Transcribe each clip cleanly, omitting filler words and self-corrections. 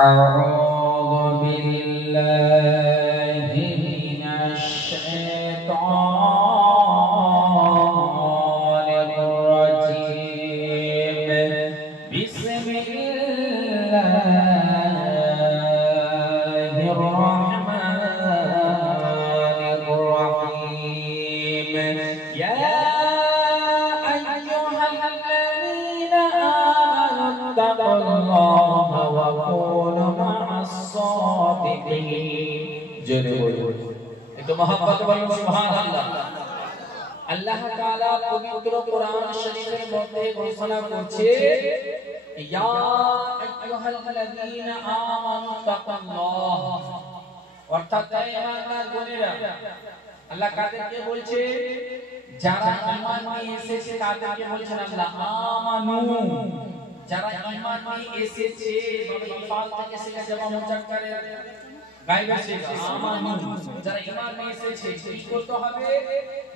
أعوذ بالله من الشيطان الرجيم بسم الله الرحمن الرحيم يا أيها الذين آمنوا اتقوا الله وكونوا مع الصادقين একটু মহব্বত বলুন সুবহানাল্লাহ। আল্লাহ তাআলা পবিত্র কোরআন শরীফের মধ্যে ঘোষণা করছে ইয়া আইয়ুহাল্লাযীনা আমানু তাকুল্লাহ, অর্থাৎ হে ঈমানদার বোনেরা, আল্লাহ কাদেরকে বলছে? যারা ঈমান নিয়ে এসেছে তাদেরকে বলছেন আল্লাহ আমানু। যারা ঈমান নিয়ে এসেছে মানে ইফাল থেকে সেটা জমা মুজাক্কারের গায়বে সে আমানু, যারা ঈমান নিয়ে এসেছে কি করতে হবে?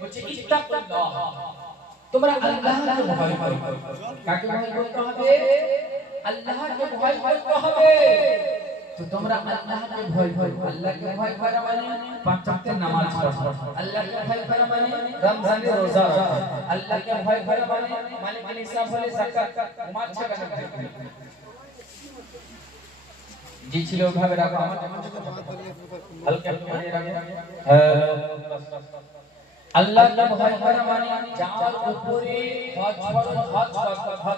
বলছে ইত্তাকুল্লাহ, তোমরা আল্লাহকে ভয় করো। কাকে ভয় করতে হবে? আল্লাহকে ভয় করতে হবে। তো তোমরা আল্লাহকে ভয় করো। আল্লাহকে ভয় করা মানে পাঁচ ওয়াক্তের নামাজ পড়া, আল্লাহকে ভয় করা মানে রমজানের রোজা রাখা, আল্লাহকে ভয় করা মানে মালিক নিসাব হলে যাকাত মাছ ছাড়া জি ছিল ওইভাবে রাখো। হালকা করে রাখো। আল্লাহকে ভয় করা মানে যার উপরে হজ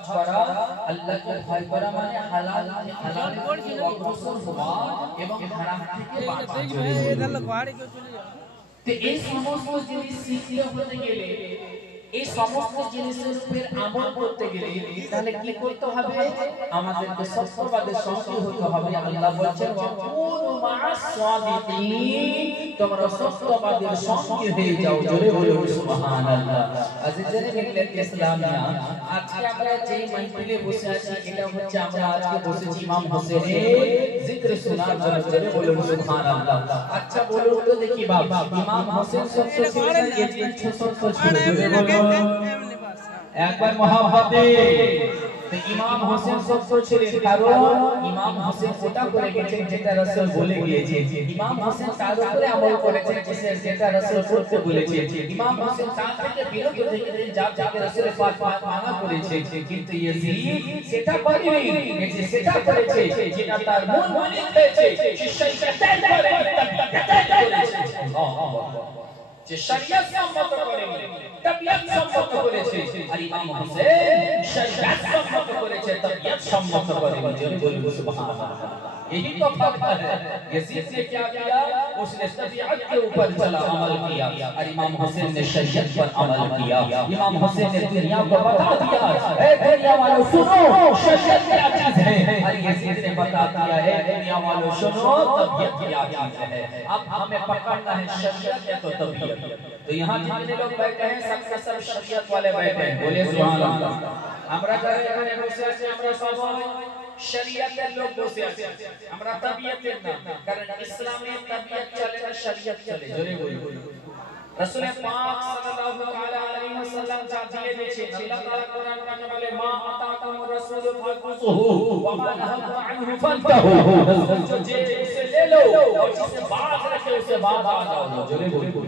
করা, আল্লাহকে ভয় করা মানে হালাল থেকে অগ্রসর হওয়া এবং হারাম থেকে বাঁচা। তো এই সমস্ত জিনিস শিখতে হতে গেলে, এই সমস্ত জিনিসের উপর আমল করতে গেলে তাহলে কি করতে হবে? আমাদেরকে সত্যবাদের সঙ্গী হতে হবে। আল্লাহ বলেন ওয়াকুনু মা'আস সাদিকিন, তোমরা সত্যবাদের সঙ্গী হয়ে যাও। জোরে বলুন সুবহানাল্লাহ। আজিজের মিল্লাত ইসলামিয়া, আজকে আমরা যে মাহফিলে বসে আছি এটা হচ্ছে আমরা আজকে বসেছি ইমাম হোসেনের জিকির শোনার জন্য। জোরে বলুন সুবহানাল্লাহ। আচ্ছা বলুন তো দেখি বাবা, ইমাম হোসেন সত্য ছিলেন না এতিম সত্য ছিলেন? জোরে বলুন একবার মহব্বতে। তো ইমাম হোসেন সত্য ছিলেন কারণ ইমাম হোসেন ওটা করে গেছেন যেটা রাসূল বলে গিয়েছে। ইমাম হোসেন তার উপরে আমল করেছেন যেটা রাসূল করতে বলেছে। ইমাম হোসেন তার থেকে বিরত থেকেছেন যা যাকে রাসূল পাক মানা করেছে। কিন্তু ইয়াজিদ সেটা করেনি, যে সেটা করেছে যেটা তার মন মানে হয়েছে সে শয়তান করে করেছে। যে শরিয়ত সম্মত করেনি, তাবিয়ত সম্মত করেছে। আর ইমাম হোসেন শরিয়ত সম্মত করেছে, তাবিয়ত সম্মত করেনি। জোরে বলুন সুবহানাল্লাহ। यही तो फर्क है। यजीद ने क्या किया? उसने तबीयत के ऊपर चला अमल किया और इमाम हुसैन ने शरीयत पर अमल किया। इमाम हुसैन ने दुनिया को बता दिया, ए दुनिया वालों सुनो शरीयत क्या चीज है। और यजीद ने बता दिया, ए दुनिया वालों सुनो तबीयत क्या चीज है। अब हमें पकड़ना है शरीयत या तो तबीयत। तो यहाँ जितने लोग बैठे हैं सबके सब शरीयत वाले बैठे हैं। बोले सुभान अल्लाह। আমরা যারা এখানে বসে আছি আমরা সবাই শরিয়তের লোক বসে আছি, আমরা তাবিয়তের না। কারণ ইসলামে তাবিয়ত চলে না, শরিয়ত চলে। জোরে বলুন। রাসূল পাক সাল্লাল্লাহু তাআলা আলাইহি ওয়াসাল্লাম যা দিয়ে দিয়েছেন, আল্লাহ তাআলা কোরআন কানে বলে মা আতাকুমুর রাসূলু ফাকুযুহু ওয়া মা নাহাকুম আনহু ফান্তাহু। রাসূল যে उसे ले लो और जिसे बात रखे उसे बात आ जाओ। জোরে বলুন।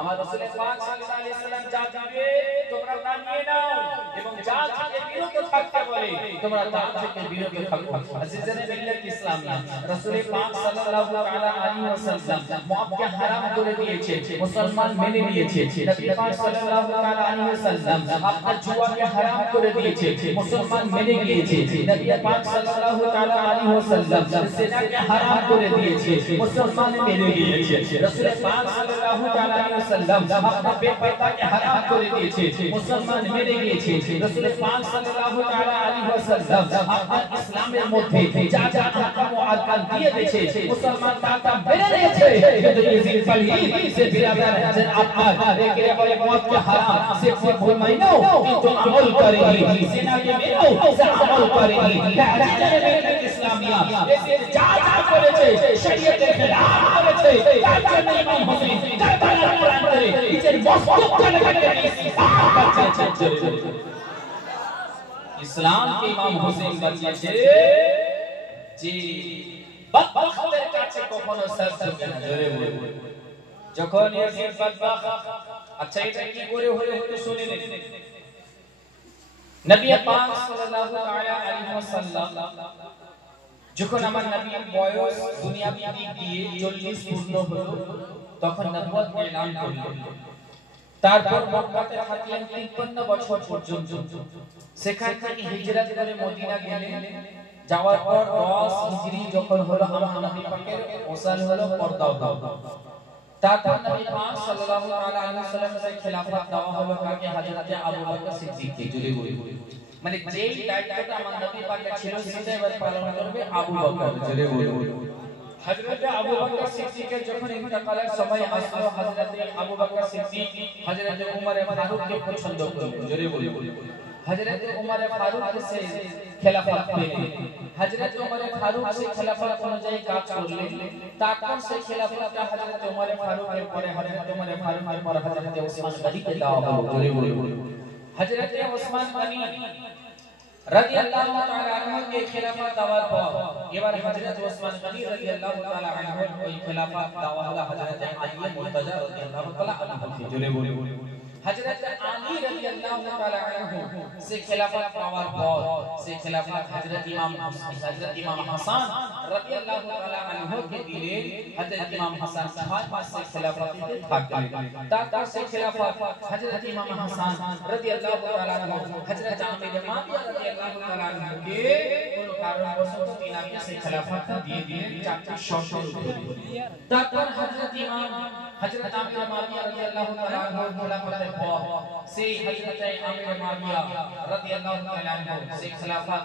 আমার রাসূল পাক সাল্লাল্লাহু আলাইহি ওয়াসাল্লাম যা দিবে তোমরা তা নিয়ে নাও এবং যা থেকে বিরত থাকতে বলে তোমরা তা থেকে বিরত থাকো। আজিজানে মিল্লাত ইসলামিয়া, রাসূল পাক সাল্লাল্লাহু তাআলা আলাইহি ওয়াসাল্লাম মদকে হারাম করে দিয়েছে, মুসলমান মেনে নিয়েছে। নবী পাক সাল্লাল্লাহু তাআলা আলাইহি ওয়াসাল্লাম আপনার জুয়াকে হারাম করে দিয়েছে, মুসলমান মেনে নিয়েছে। নবী পাক সাল্লাল্লাহু তাআলা আলাইহি ওয়াসাল্লাম জিনাকে হারাম করে দিয়েছে, মুসলমান মেনে নিয়েছে। রাসূল পাক সাল্লাল্লাহু তাআলা আলাইহি ওয়াসাল্লাম আপনার বেপরদাকে হারাম করে দিয়েছে, মুসলমান মেনে গিয়েছে। রাসূল পাক সাল্লাল্লাহু তাআলা আলাইহি ওয়াসাল্লাম আপনার ইসলামের মধ্যে যা যা আহকাম ও আরকান দিয়ে দিয়েছে, মুসলমান তা তা মেনে নিয়েছে। কিন্তু ইজিল পালিত সে বিরাদার আছে আপনার একে বলে মদকে হারাম সে ফুল মাইনো কিন্তু আমল করেনি, জিনাকে মেনো সে আমল করেনি। আজিজানে মিল্লাত ইসলামিয়া এসে যা যা করেছে শরীয়তের খেলাফ করেছে, তার জন্য ইমাম হোসেন কারবালার কোরআন করে নিজের মস্তক কানে কানে इस्लाम के इमाम हुसैन बच्चे যে বদবখতের কাছে কখনো সর ঝুঁকে না। জোরে বলুন। যখন ইয়াজিদ বদবখ, আচ্ছা এটা কি করে হলো একটু শুনে নিন। নবী পাক সাল্লাল্লাহু তাআলা আলাইহি ওয়াসাল্লাম যখন আমার নবীর বয়স দুনিয়াবি দিক দিয়ে 40 পূর্ণ হলো, তখন নবুয়ত এলান করলেন। তারপর মক্কাতে থাকলেন 53 বছর পর্যন্ত। সেখান থেকে হিজরত করে মদিনা গেলেন। যাওয়ার পর 10 হিজরি যখন হলো, আমার নবী পাকের ওসাল হলো, পর্দা হলো। তারপর নবী পাক সাল্লাল্লাহু তাআলা আলাইহি ওয়াসাল্লামের খেলাফত দেওয়া হলো কাকে? হযরত আবু বকর সিদ্দিককে। জোরে বলুন। মানে যেই দায়িত্বটা আমার নবী পাকের ছিল সেটা এবার পালন করবে আবু বকর। জোরে বলুন। হযরত আবু বকর সিদ্দিকের যখন ইন্তেকালের সময় আসলো, হযরত আবু বকর সিদ্দিক হযরত উমর ফারুককে পছন্দ করলেন। জোরে বলুন। হযরত উমর ফারুক से খেলাফত পেলেন। হযরত উমর ফারুক से খেলাফত অনুযায়ী কাজ করলেন। তারপর সেই খেলাফতটা হযরত উমর ফারুকের পরে হযরত উমর ফারুকের পর হযরত ওসমান গনিকে দেওয়া হলো। জোরে বলুন। হযরত ওসমান গনি রাদিয়াল্লাহু তাআলা আনহু কে খেলাফত দেওয়ার পর এবার হযরত ওসমান গনি রাদিয়াল্লাহু তাআলা আনহু ওই খেলাফত দেওয়া হলো হযরত আলী মুর্তজা রাদিয়াল্লাহু তাআলা আনহু। জোরে বলুন। হযরত আলী রাদিয়াল্লাহু তাআলা আনহু সে খেলাফত পাওয়ার পর সে খেলাফত হযরত ইমাম হাসান রাদিয়াল্লাহু তাআলা আনহু কে দিলেন। হযরত ইমাম হাসান 6 মাস সে খেলাফতে থাকলেন। তারপর সে খেলাফত হযরত ইমাম হাসান রাদিয়াল্লাহু তাআলা আনহু হযরত আমির মাবিয়া রাদিয়াল্লাহু তাআলা আনহু কে কোন কারণবশত তিনাকে সে খেলাফতটা দিয়ে দিলেন 4টি শর্তের উপরে। তারপর হযরত আমির মাবিয়া রাদিয়াল্লাহু তাআলা আনহু খেলাফতের পর সেই হযরত আমির মাবিয়া রাদিয়াল্লাহু তাআলা আনহু সেই খেলাফত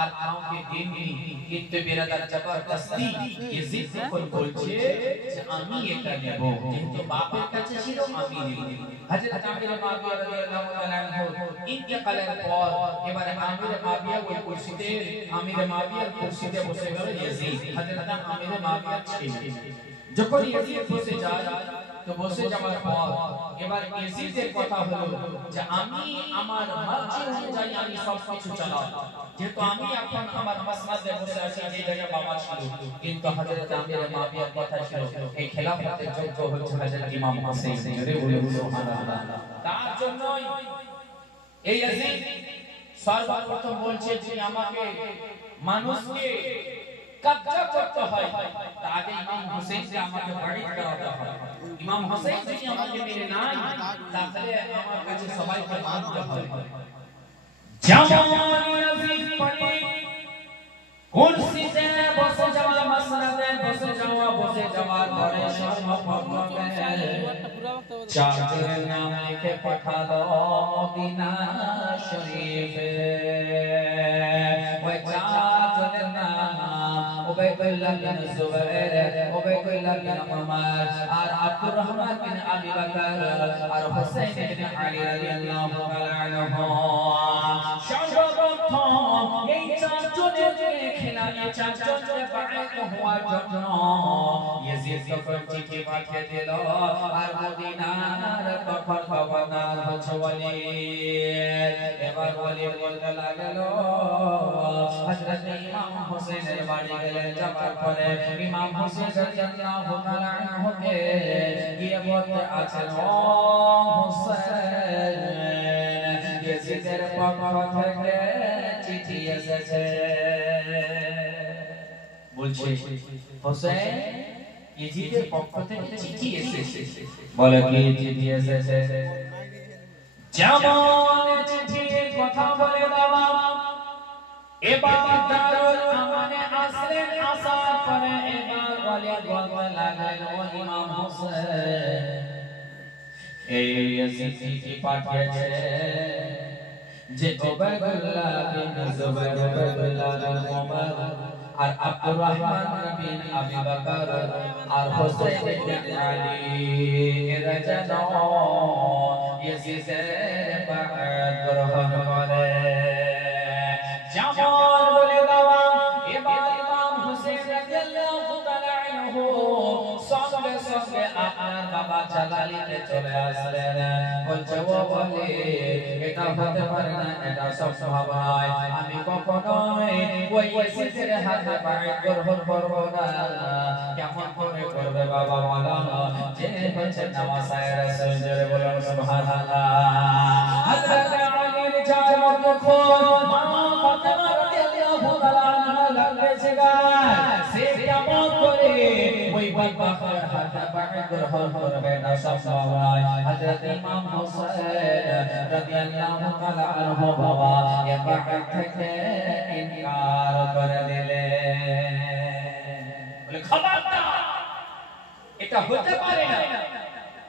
আর কাউকে দেননি। কিন্তু বেরাদার জবরদস্তি ইয়াজিদ যখন বলছে যে আমি এটা নেব, যেহেতু বাপের কাছে ছিল আমি নেব। হযরত আমির মাবিয়া রাদিয়াল্লাহু তাআলা আনহু ইন্তেকালের পর এবারে আমির মাবিয়া ওই কুরসিতে আমির কুরসিতে বসে গেল ইয়াজিদ। হযরত আমির মাবিয়া ছেলে যখন ইয়াজিদ বসে যায়, তো বসে যাওয়ার পর এবার ইয়াজিদের কথা হলো যে আমি আমার মর্জি অনুযায়ী আমি সব কিছু চালাবো, যেহেতু আমি এখন আমার মাসনাদে বসে আছি যে জায়গায় বাবা ছিল। কিন্তু হযরত আমির মাবিয়ার কথা ছিল এই খেলাফতের যোগ্য হচ্ছে হযরত ইমাম হোসেন। জোরে বলুন সুবহানাল্লাহ। তার জন্যই এই ইয়াজিদ সর্বপ্রথম বলছে যে আমাকে মানুষকে কব্জা করতে হয়, তাহলে ইমাম হোসেনকে আমাকে বাড়ি করাতে হয়। ইমাম হোসেন যদি আমাকে মেনে নাই, তাহলে আমার কাছে সবাইকে মানতে হয়। জামান ইয়াজিদ পড়ে কুরসিতে বসে যাওয়া, মাসনাদে বসে যাওয়ার পরে সর্বপ্রথম চারজনের নাম লিখে পাঠালো মদিনা শরীফে। ওই চারজনের নাম উবাইদুল্লাহ বিন জুবাইর, উবাইদুল্লাহ বিন উমর, আর আব্দুর রহমান বিন আবি বকর, আর হুসাইন বিন আলী রাদিয়াল্লাহু তাআলা আনহু। সর্বপ্রথম এই চারজনের চারজনের বায়াত হওয়ার জন্য ইয়াজিদ যখন চিঠি পাঠিয়ে দিল, আর মদিনার তখন গভর্নর হচ্ছে ওয়ালিদ। এবার ওয়ালিদ বলতে লাগলো হযরত ইমাম হোসেনের বাড়ি গেলেন। যাওয়ার পরে ইমাম হোসেন রাদিয়াল্লাহু তাআলা আনহুকে গিয়ে বলতে আছেন, ও হোসেন, ইয়াজিদের পক্ষ থেকে চিঠি এসেছে। বলছে হোসেন ইয়াজিদের পক্ষ থেকে চিঠি এসেছে। বলে কি চিঠি এসেছে? যেমন চিঠির কথা বলে বাবা এবার দারুল আমানে আসলেন। আসার পরে এবার ওয়ালিদ বলতে লাগলেন, ও ইমাম হোসেন, এই ইয়াজিদ চিঠি পাঠিয়েছে যে উবাইদুল্লাহ বিন জুবাইর, উবাইদুল্লাহ বিন উমর, আর আব্দুর রহমান বিন আবি বকর, আর হুসাইন বিন আলী এরা যেন ইয়াজিদের বায়াত গ্রহণ করে। যেমন বলে দেওয়া, এবার ইমাম হোসেন রাদিয়াল্লাহু তাআলা আনহু সঙ্গে সঙ্গে আপনার বাবা জালালিতে চলে আসলেন বলছে ও বলে এটা হতে পারে না এটা সম্ভব নয় আমি কখনোই ওই ইয়াজিদের হাতে বাইত গ্রহণ করব না কেমন করে করবে বাবা বলো যে হচ্ছে নামায়ে রাসূলের বলেন সুবহানাল্লাহ হযরত আলীর যার মুখখন মা ফাতেমা রাদিয়াল্লাহু তাআলা আনহা লাগছে গায় সে কেমন করে ওই বাবার হাতে বাইত গ্রহণ করবে না সম্ভব নয় হযরত ইমাম হোসেন রাদিয়াল্লাহু তাআলা আনহু বাবা এই বাইত থেকে ইনকার করে দিলেন বলে খবরদার এটা হতে পারে না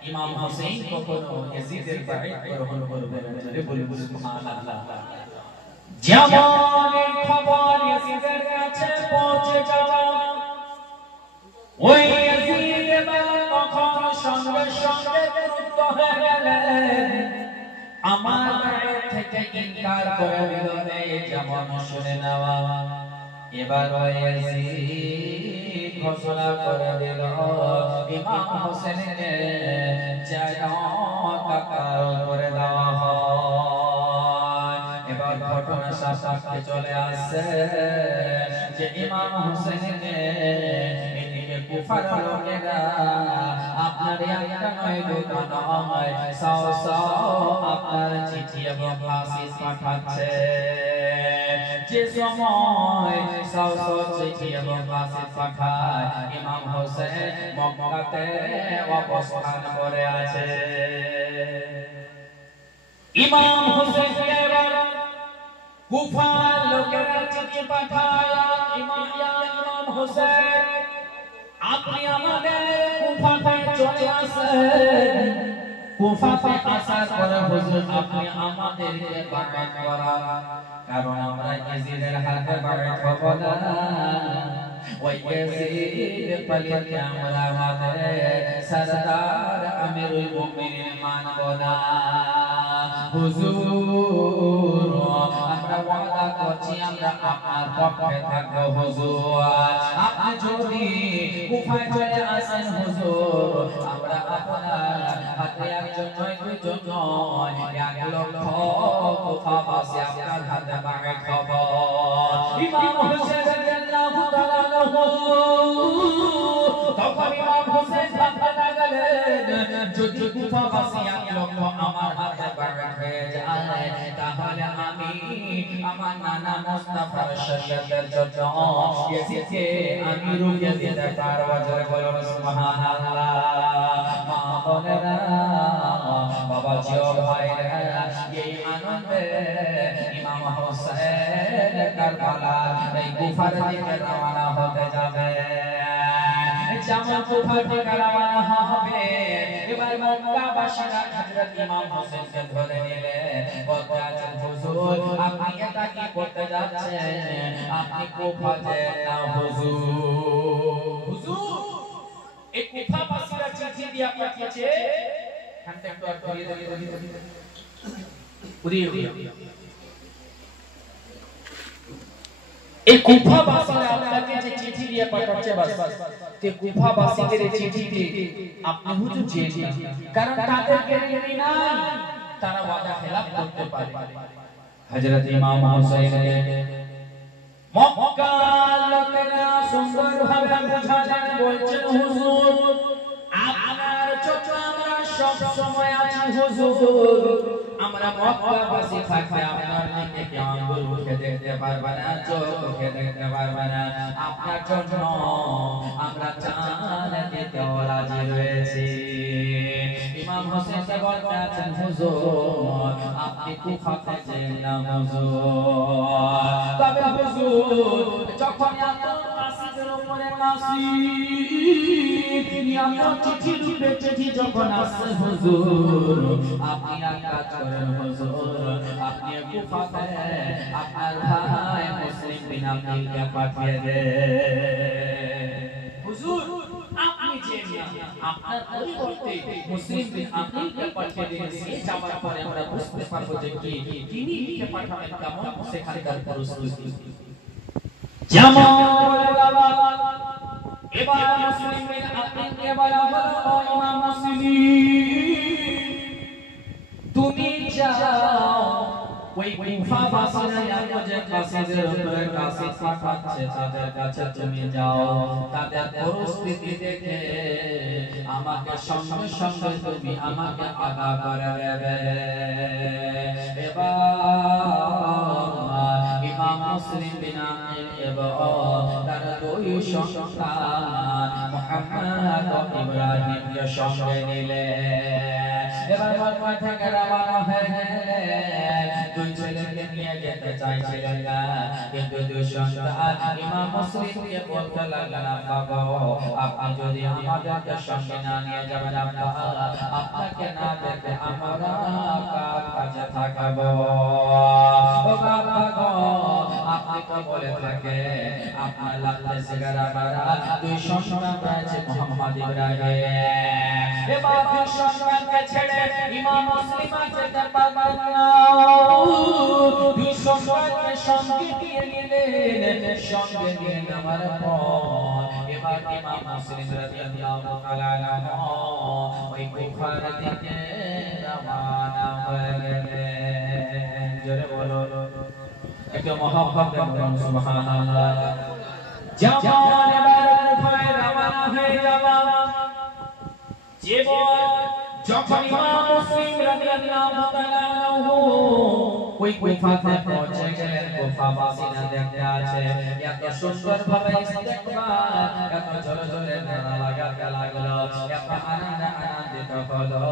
ইমাম হোসেন কখনো ইয়াজিদের বাইত গ্রহণ করবে না জোরে বলুন সুবহানাল্লাহ যেমন খবর ইয়াজিদের কাছে পৌঁছে যাওয়া ওই ইয়াজিদ তখন সঙ্গে সঙ্গে ক্রুদ্ধ হয়ে গেলেন আমার বাইত থেকে ইনকার করে দিলেন যেমন শুনে নেওয়া এবার ওই ইয়াজিদ ঘোষণা করে দিল ইমাম হোসেনকে যেন কাকার করে দেওয়া হয় এবার ঘটনা সামনে চলে আসছে যে ইমাম হোসেনকে এদিকে কুফার লোকেরা আপনার একটা নয় দুটো নয় সও সও আপনার চিঠি এবং ফাঁসিস পাঠাচ্ছে যে সময় সও সও চিঠি এবং ফাঁসিস পাঠায় ইমাম হোসেন মক্কাতে অবস্থান করে আছে ইমাম হোসেন এবার কুফার লোকেরা চিঠি পাঠায় ইমাম হোসেন আপনি আমাদের কুফাতে চলে আসেন কুফাতে আসার পরে হুজুর আপনি আমাদেরকে বাইত করান কারণ আমরা ইয়াজিদের হাতে বাইত হব না ওই ইয়াজিদ পালিয়ে আমরা আমাদের সরদার আমিরুল মুমিনিন মানব না হুজুর আমরা ওয়াদা করছি আমরা আপনার পক্ষে থাকবো হুজুর আপনি যদি কুফায় চলে আসেন হুজুর আমরা আপনার হাতে একজন নয় দুইজন নয় 1 লক্ষ কুফাবাসী আপনার হাতে বাইত হব ইমাম হোসেন রাদিয়াল্লাহু তাআলা তখন ইমাম হোসেন ভাবতে লাগলেন যদি কুফাবাসী 1 লক্ষ আমার হাতে বাইত হয়ে যায় তাহলে আমি আমার নানা মুস্তাফার শরীয়তের জন্য ইয়াজিদকে আমি রুকিয়ে দিতে পারবো জোরে বলুন সুবহানাল্লাহ মা বোনেরা বাবা জিও ভাইরা এই আনন্দে ইমাম হোসেন কারবালার এই কুফার দিকে রওনা হতে যাবে যেমন কুফার দিকে রওনা হবে এবার মক্কাবাসীরা হযরত ইমাম হোসেনকে ধরে নিলে বলতে আছেন হুজুর আপনি এটা কি করতে যাচ্ছেন আপনি কুফাতে না হুজুর এই কুফাবাসীরা চিঠি দিয়ে পাঠিয়েছে খানটা একটু আর উড়িয়ে এই কুফাবাসীরা আপনাকে যে চিঠি দিয়ে পাঠাচ্ছে বাস তে কুফাবাসীদের এই চিঠিতে আপনি হুজুর চেয়েছেন কারণ তাদের গ্যারান্টি নাই তারা ওয়াদা খেলাফ করতে পারে হযরত ইমাম হোসেন মক্কার লোকেরা সুন্দরভাবে বুঝালেন বলছেন হুজুর আপনার চোখে আমরা সব সময় আছি হুজুর আমরা মক্কাবাসী থাকতে আপনার দিকে কি আঙ্গুল উঠে দেখতে পারবে না চোখ উঠে দেখতে পারবে না আপনার জন্য আমরা জান দিতে রাজি রয়েছি ইমাম হোসেন বলতে আছেন হুজুর আপনি কুফাতে যান না হুজুর তবে হুজুর যখন এত নাসিবের উপরে নাসিব নিয়াত চিঠি রূপে চিঠি যখন আসে হুজুর আপনি এক কাজ করেন হুজুর আপনি কুফাতে আপনার ভাই মুসলিম বিন আব্দুলকে পাঠিয়ে দেন হুজুর আপনি যে আপনার পরিবর্তে মুসলিম বিন আব্দুলকে পাঠিয়ে দিন সে যাওয়ার পরে আমরা বুঝতে পারবো যে কি তিনি লিখে পাঠাবেন কেমন সেখানকার পরিস্থিতি যেমন এবার মুসলিমের আকিদকে বলা হলো ও ইমাম মুসলিম তুমি যাও ওই কুফাবাসীরা ইয়াকুজে কাসিদের উপরে কাসিদ পাঠাচ্ছে তাদের কাছে তুমি যাও তাদের পরিস্থিতি দেখে আমাকে সঙ্গে সঙ্গে তুমি আমাকে আগা করে দেবে এবার ইমাম মুসলিম বিন আকিল এবং তার দুই সন্তান মুহাম্মদ ও ইব্রাহিমকে সঙ্গে নিলেন এবার মক্কা থেকে রওনা হয়ে গেলেন দুই ছেলেকে নিয়ে যেতে চাইছিলেন না কিন্তু দুই সন্তান ইমাম মুসলিমকে বলতে লাগলেন বাবা আপনি যদি আমাদেরকে সঙ্গে না নিয়ে যাবেন আপনাকে না দেখে আমরা কার কাছে থাকবো ও বাবা গো আপনি তো বলে থাকে আপনার লাগলে সিগারা মারা দুই সন্তান রয়েছে মুহাম্মদ ইব্রাহিম এবার দুই সন্তানকে ছেড়ে ইমাম মুসলিম যেতে পারবেন না দুই সন্তানকে সঙ্গে নিয়ে নিলেন সঙ্গে নিয়ে নেওয়ার পর এবার ইমাম মুসলিম রাদিয়াল্লাহু তাআলা আনহু ওই কুফার দিকে রওনা হয়ে গেলেন জোরে বলো একটু মহব্বত বলুন সুবহানাল্লাহ যখন এবার কুফায় রওনা হয়ে যাওয়া যখন ইমাম মুসলিম রাদিয়াল্লাহু তাআলা আনহু ওই কুফাতে পৌঁছে গেলেন কুফাবাসীরা দেখতে আছে এত সুন্দর ভাবে ইস্তেকবাল এত জোরে জোরে নারা লাগাতে লাগলো এত আনন্দিত হলো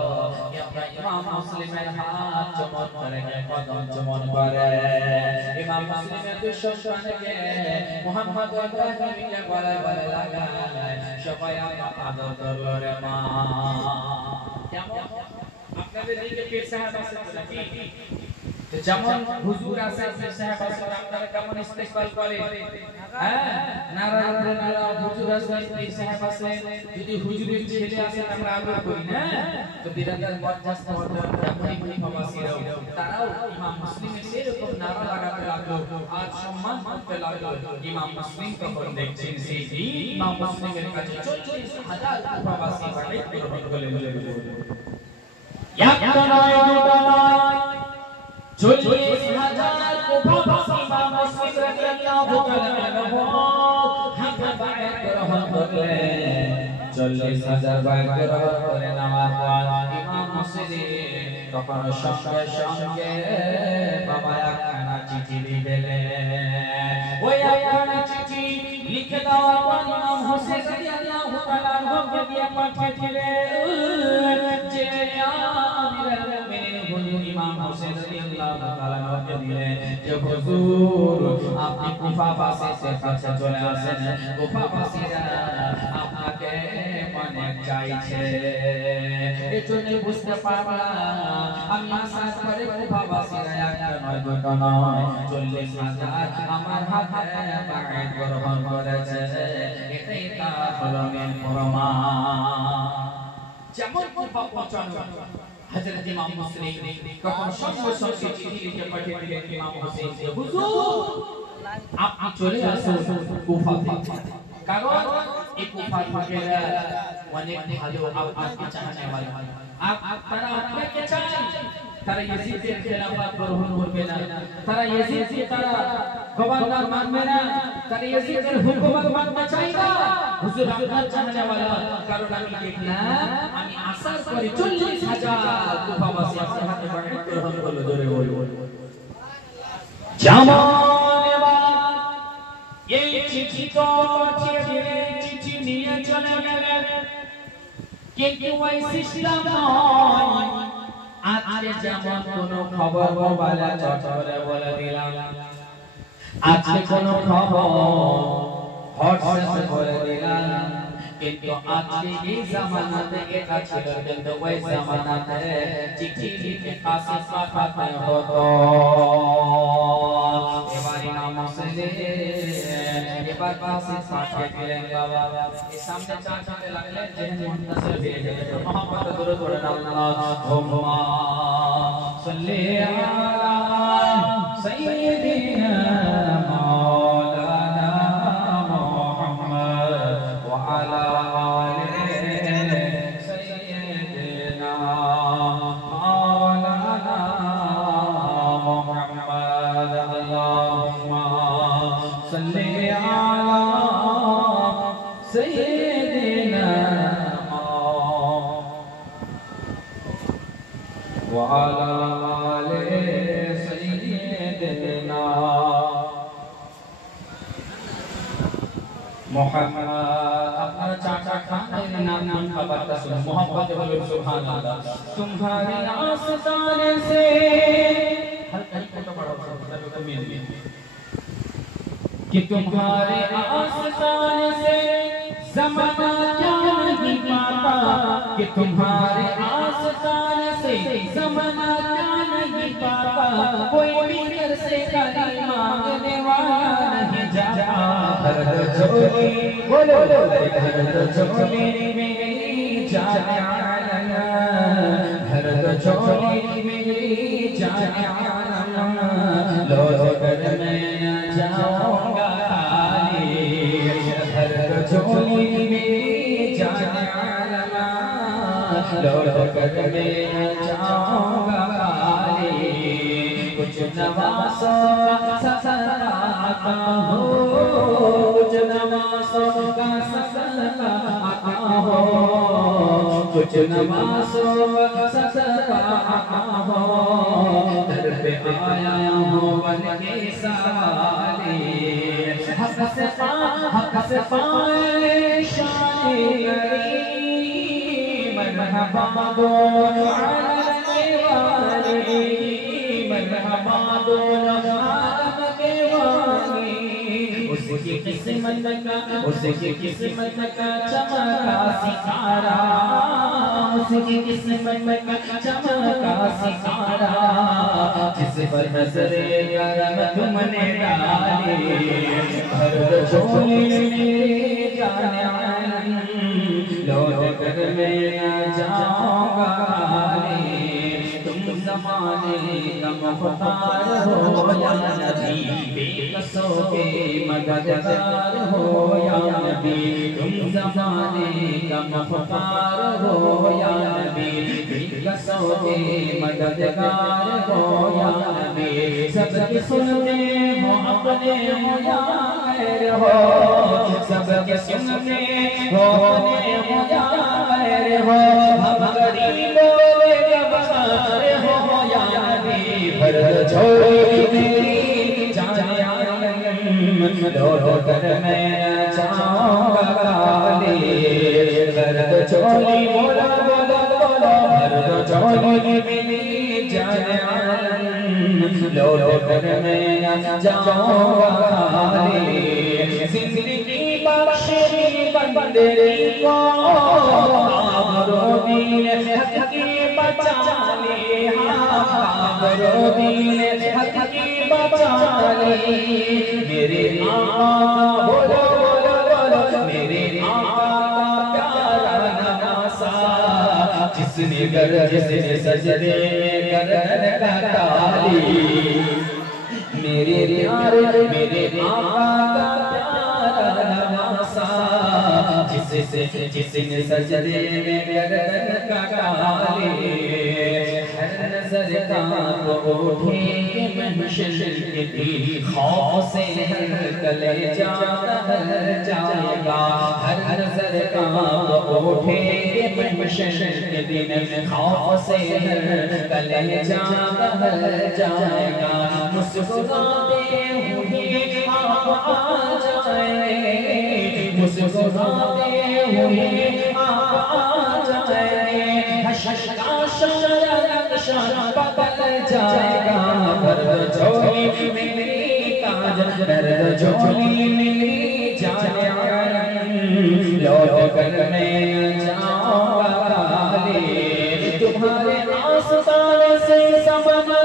ইমাম মুসলিমের হাত চুম্বন করে কদম চুম্বন করে ইমাম মুসলিমের দুই সন্তানকে মুহাম্মদ ইব্রাহিমকে গলায় গলায় লাগায় সবাই আদর করলো রে মা কেমন আপনাদের দিকে পীর সাহেব আছে নাকি যেমন হুজুর আছে পীর সাহেব আছে আপনারা কেমন ইস্তেকবাল করে হ্যাঁ নারা নারা হুজুর আছে পীর সাহেব আছে যদি হুজুরের ছেলে আছে আমরা আদর করি না তো বিরাদার মর্যাদা তেমনই কুফাবাসীরাও তারাও ইমাম মুসলিমের এরকম নারা লাগাতে লাগলো আর সম্মান করতে লাগলো ইমাম মুসলিম তখন দেখছেন সেই ইমাম মুসলিমের কাছে ৪০,০০০ কুফাবাসী বাইরে গ্রহণ করে একটা নয় দুটো নয় ৪০,০০০ কুফাবাসী ইমাম মুসলিম রাদিয়াল্লাহু তাআলা আনহু হাতে বাইরে গ্রহণ করলেন ৪০,০০০ বাইরে গ্রহণ করে নেওয়ার পর ইমাম মুসলিম তখন সঙ্গে সঙ্গে বাবা একখানা চিঠি লিখলেন ওই একখানা চিঠি লিখে দেওয়ার পর ইমাম হোসেন রাদিয়াল্লাহু তাআলা আনহুকে দিয়ে পাঠিয়েছিলেন যে আমিরুল মুমিনিন হুজুর ইমাম হোসেন রাদিয়াল্লাহু তাআলা আনহুকে দিলেন যে হুজুর আপনি কুফাবাসীদের কাছে চলে আসেন কুফাবাসীরা আপনাকে অনেক চাইছে এজন্য বুঝতে পারলাম আমি আশা করে কুফাবাসীরা একটা নয় দুটো নয় ৪০,০০০ আমার হাতে বাইআত গ্রহণ করেছে এটাই তার হলমের প্রমাণ যেমন কুফা পৌঁছানো হযরত ইমাম মুসলিম তখন সঙ্গে সঙ্গে চিঠি লিখে পাঠিয়ে দিলেন ইমাম হোসেনকে হুজুর আপনি চলে আসুন কুফাতে কারণ এই কুফার লোকেরা অনেক ভালো আপনাকে চাহনে वाले তারা আপনাকে চায় তারা ইয়াজিদের খেলাফত গ্রহণ করবে না তারা ইয়াজিদকে তারা গভর্নর মানবে না তারা ইয়াজিদের হুকুমত মানতে চায় না হুজুর আপনার চাহনে वाला কারণ আমি দেখলাম আমি আশা করি ৪০,০০০ কুফাবাসী আপনার হাতে বাইআত গ্রহণ করলো জোরে বলুন জামান এই চিঠি তো পাঠিয়ে দিলেন চিঠি নিয়ে চলে গেলেন কিন্তু ওই সিস্টেম নয় আজকে যেমন কোনো খবর বলা চটরে বলে দিলাম আজকে কোনো খবর হঠাৎ বলে দিলাম কিন্তু আজকে এই জামানাতে এটা ছিল কিন্তু ওই জামানাতে চিঠি লিখে কাছে পাঠাতে হতো এবার ইমাম মুসলিম এবার কাছে পাঠিয়ে দিলেন বাবা এই সামনে চাচাতে লাগলেন যেহেতু মুন্তাসির হয়ে যাবে মুহাম্মদ দরুদ পড়েন আল্লাহুম্মা সাল্লি আলা সাইয়্যিদিনা মাওলানা মুহাম্মদ ওয়া سيدنا وعلى آل سيدنا محمد اپنا چاچا کھانے نام خبر سن محبت بولو سبحان اللہ تمہاری آستانے سے ہر کہیں کو تو بڑا کہ تمہارے آستانے سے زمانہ کیا نہیں پاتا کہ تمہارے آستانے سے زمانہ کیا نہیں پاتا کوئی بھی در سے کلی مانگنے والا نہیں جاتا ہر جھولی بولو ہر جھولی میری جان عالم ہر جھولی میری جان عالم لوٹ کر میں نہ جاؤں گا خالی ہر جھولی میری جان عالم لوٹ کر میں نہ جاؤں گا خالی کچھ نوازوں کا صدقہ ہو کچھ نوازوں کا صدقہ ہو کچھ نوازوں کا صدقہ ہو در پہ آیا ہوں بن کے سوالی حق سے پائے شان کریم مرحبا دونوں عالم کے والی مرحبا دونوں عالم کے والی اس کی قسمت کا چمکا ستارہ اس کی قسمت کا چمکا ستارہ جس پر نظر کرم تم نے ڈالی ہر جھولی میری جان عالم لوٹ کر میں نہ جاؤں گا خالی تم زمانے کا مختار ہو یا نبی بے قصوں کے مددگار ہو یا نبی تم زمانے کا مختار ہو یا نبی بے قصوں کے مددگار ہو یا نبی سب کے سنتے ہو اپنے ہو یا غیر ہو سب کے سنتے ہو اپنے ہو یا غیر ہو ہم غریبوں کے گبار ہو یا نبی ہر جھولی میری جان عالم لوٹ کر میں نہ جاؤں گا خالی ہر جھولی بولا بولا بولا ہر جھولی میری جان عالم لوٹ کر میں نہ جاؤں گا خالی زندگی بخشی بندے کو آبرو دین حق کی بچا لے آبرو دین حق کی بچا لے میرے آقا بولو بولو بولو میرے آقا کا پیارا نواسا جس نے سجدے میں گردن کٹالی میرے پیارے میرے آقا کا پیارا نواسا جس نے سجدے میں گردن کٹالی ہر نظر کانپ اٹھے کہ محشر کے دن خوف سے ہر کلیجہ دہل جائے گا ہر نظر کانپ اٹھے کہ محشر کے دن خوف سے ہر کلیجہ دہل جائے گا مسکراتے ہوئے آپ آ جائیں مسکراتے ہوئے آپ آ جائیں حشر کا نقشہ بدل جائے گا درد جھولی میری تاج درد جھولی میری جان عالم لوٹ کر میں جاؤں گا خالی تمہارے آستانے سے زمانہ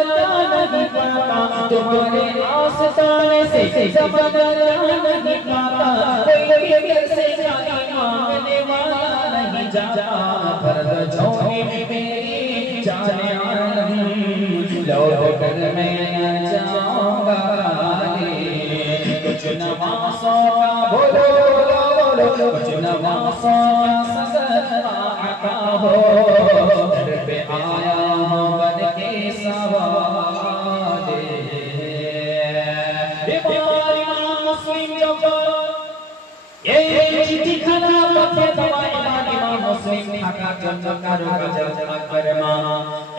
نہیں پاتا تمہارے آستانے سے زمانہ نہیں پاتا کوئی در سے کلی مانگنے والا نہیں جاتا درد جھولی میری جان عالم لوٹ کر میں نہ جاؤں گا خالی کچھ نوازوں کا بولو بولو کچھ نوازوں کا صدقہ عطا ہو در پہ آیا ہوں بن کے سوالی بیمار امام مسلم جو یہ چٹھی کھلا কারো কাজে লাগবে না।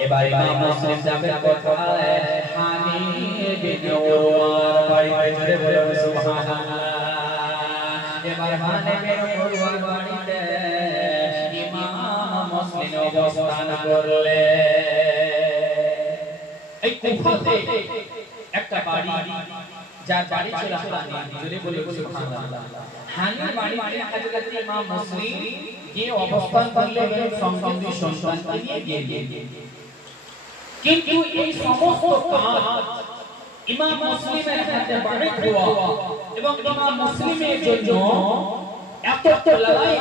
এবার ইমাম মুসলিম যাবে কোথায়? হানি বিন উরওয়ার বাড়িতে। জোরে বলুন সুবহানাল্লাহ। এবার হানি বিন উরওয়ার বাড়িতে ইমাম মুসলিম অবস্থান করলে। এই কুফাতে একটা বাড়ি, যার বাড়ি ছিল হানি। জোরে বলুন সুবহানাল্লাহ। হানির বাড়িতে হযরত ইমাম মুসলিম যে অবস্থান করলেন সঙ্গে দুই সন্তানকে নিয়ে গিয়ে। কিন্তু এই সমস্ত কাজ ইমাম মুসলিমের হাতে বাড়িত হওয়া এবং ইমাম মুসলিমের জন্য এত লড়াই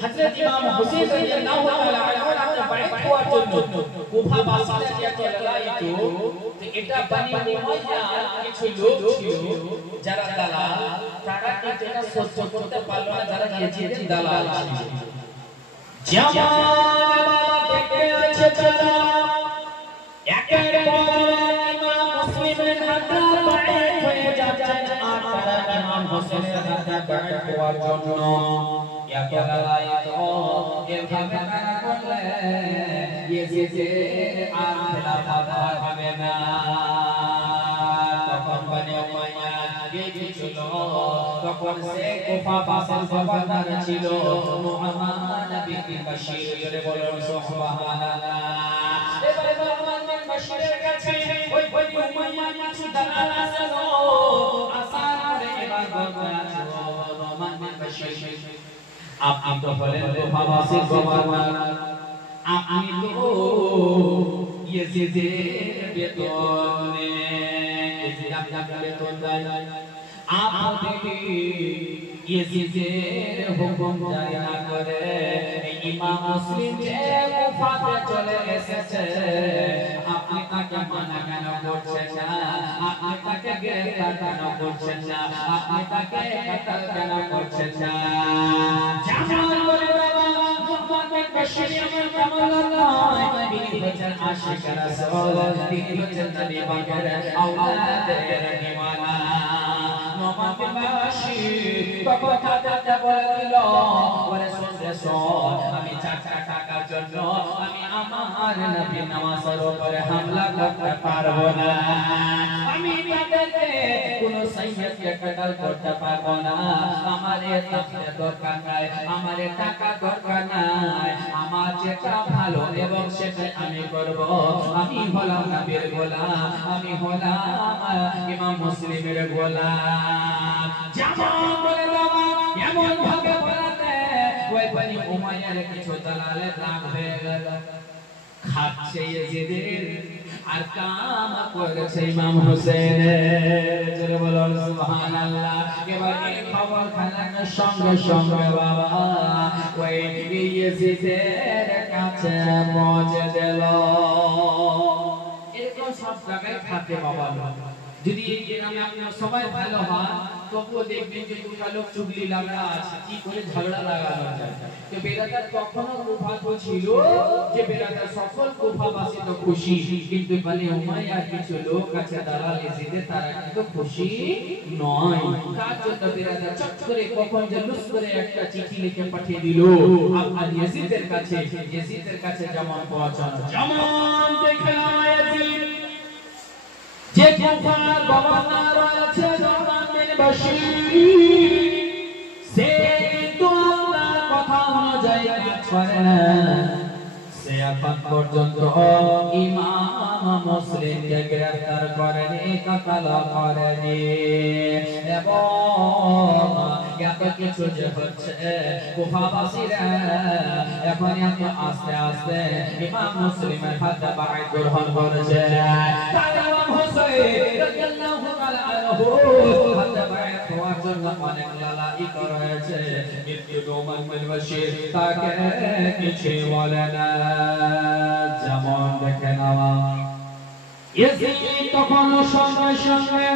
হযরত ইমাম হুসাইন রাদিয়াল্লাহু তাআলা আনহুর হাতে বাড়িত হওয়ার জন্য কুফাবাসীরা যে এত লড়াই তো এটা বনি উমাইয়া কিছু লোক ছিল যারা দালাল, তারা কিন্তু এটা সহ্য করতে পারল না, যারা ইয়াজিদের দালাল ছিল। জামাল দেখতে আছে যারা একের পর ইমাম মুসলিমের হাতে বাড়িত হয়ে যাচ্ছে, আর তারা ইমাম হোসেনের হাতে বাড়িত হওয়ার জন্য এত লড়াই তো এভাবে তারা করলে ইয়াজিদের আর খেলাফত হবে না। তখন বনি উমাইয়া ছিল, তখন সে কুফাবাসীর গভর্নর ছিল মুহাম্মদ বিন বাশির। জোরে বলুন সুবহানাল্লাহ। এবারে মুহাম্মদ বিন বাশিরের কাছে ওই বনি উমাইয়া কিছু দালাল আসলো, আসার পরে এবার বলছে মুহাম্মদ বিন বাশির, আপনি তো বলেন কুফাবাসীর গভর্নর, আপনি তো ইয়াজিদের বেতন নেন, ইয়াজিদ বেতন দেয়, আপনি ইয়াজিদের হুকুম জারি না করে ইমাম মুসলিম যে কুফাতে চলে এসেছে, আপনি তাকে মানা কেন করছেন না? আপনি তাকে গ্রেফতার কেন করছেন না? আপনি তাকে কতল কেন করছেন না? জামাল বলে বাবা মুহাম্মদ বিন বাশির আমার কামলাল্লাহ, তিনি হচ্ছেন আশিক রাসূল, তিনি হচ্ছেন নবী পাকের আওলাদের দিওয়ানা। মুহাম্মদ বিন বাশির তখন তাদেরকে বলে দিল, ওরে শুনতে শোন, আমি 4 টাকার জন্য আমি আমার নবীর নামাজের উপরে হামলা করতে পারবো না, আমি তাদেরকে কোনো সাইয়্যদকে কতল করতে পারবো না। আমার টাকা দরকার নাই, আমার টাকা দরকার নাই, আমার যেটা ভালো এবং সেটাই আমি করব। আমি হলাম নবীর গোলাম, আমি হলাম ইমাম মুসলিমের গোলাম। জামাল বলে বাবা এমন ভাবে বলাতে ওই বনি উমাইয়ার কিছু দালালের রাগ হয়ে গেল, খাচ্ছে ইয়াজিদের আর কাম করেছে ইমাম হোসেনের। জোরে বলুন সুবহানাল্লাহ। এবার এই খবর খানার সঙ্গে সঙ্গে বাবা ওই ইয়াজিদের কাছে পৌঁছে দিল। এরকম সব জায়গায় থাকে বাবা, যদি এই গ্রামে আপনার সবাই ভালো হয় তবুও দেখবেন যে দুটো লোক চুগলি লাগা আছে, কি করে ঝগড়া লাগানো যায়। তো বেরাদার কখনো কুফাত ছিল যে বেরাদার সকল কুফাবাসী তো খুশি, কিন্তু বনি উমাইয়ার কিছু লোক আছে দালাল ইয়াজিদের, তারা কিন্তু খুশি নয়। তার জন্য বেরাদার চট করে কখন যে লুস করে একটা চিঠি লিখে পাঠিয়ে দিল আপনার ইয়াজিদের কাছে। ইয়াজিদের কাছে যেমন পৌঁছানো, যেমন দেখলাম ইয়াজিদ যে কুফার গভর্নর আছে মুহাম্মদ বিন বাশির, সে কিন্তু আল্লাহর কথা অনুযায়ী কাজ করে না। সে এখন পর্যন্ত ইমাম মুসলিমকে গ্রেফতার করেনি, কতল করেনি, এবং এত কিছু যে হচ্ছে কুফাবাসীরা এখন এত আস্তে আস্তে ইমাম মুসলিমের হাতে বায়াত গ্রহণ করেছে। ইমাম হুসাইন রাদিয়াল্লাহু তাআলা আনহু হাতে বায়াত হওয়ার জন্য অনেক লড়াই করেছে, কিন্তু মুহাম্মদ বিন বাশির তাকে কিছু বলে না। যেমন দেখে নেওয়া ইয়াজিদ তখন সঙ্গে সঙ্গে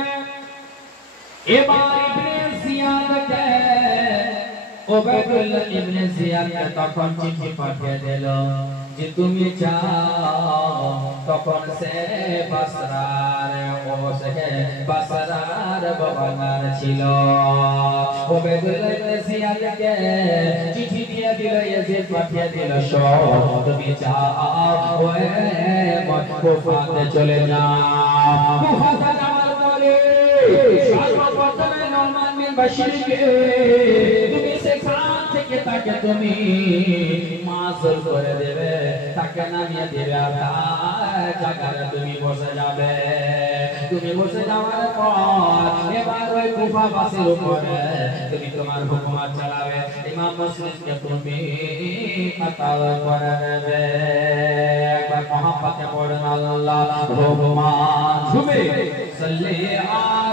এবার ইবনে জিয়াদকে ওবায়দুল্লাহ ইবনে জিয়াদকে তখন চিঠি পাঠিয়ে দিল যে তুমি যাও। তখন সে বাসরার গভর্নর ছিল। ওবায়দুল্লাহ ইবনে জিয়াদকে চিঠি দিয়ে দিল, ইয়াজিদ পাঠিয়ে দিল, তুমি যাও ওই কুফাতে চলে যাও। কুফাতে যাওয়ার পরে সর্বপ্রথমে নুমান বিন বাশিরকে তুমি সেখান থেকে তাকে তুমি মাসুল করে দেবে, তাকে নামিয়ে দেবে, আর জায়গায় তুমি বসে যাবে। তুমি বসে যাওয়ার পর এবার ওই কুফাবাসীর উপরে তুমি তোমার হুকুমত চালাবে। ইমাম মুসলিমকে তুমি কতল করে দেবে। একবার মোহাম্মদে পড়ুন আল্লাহুম্মা সাল্লি আলা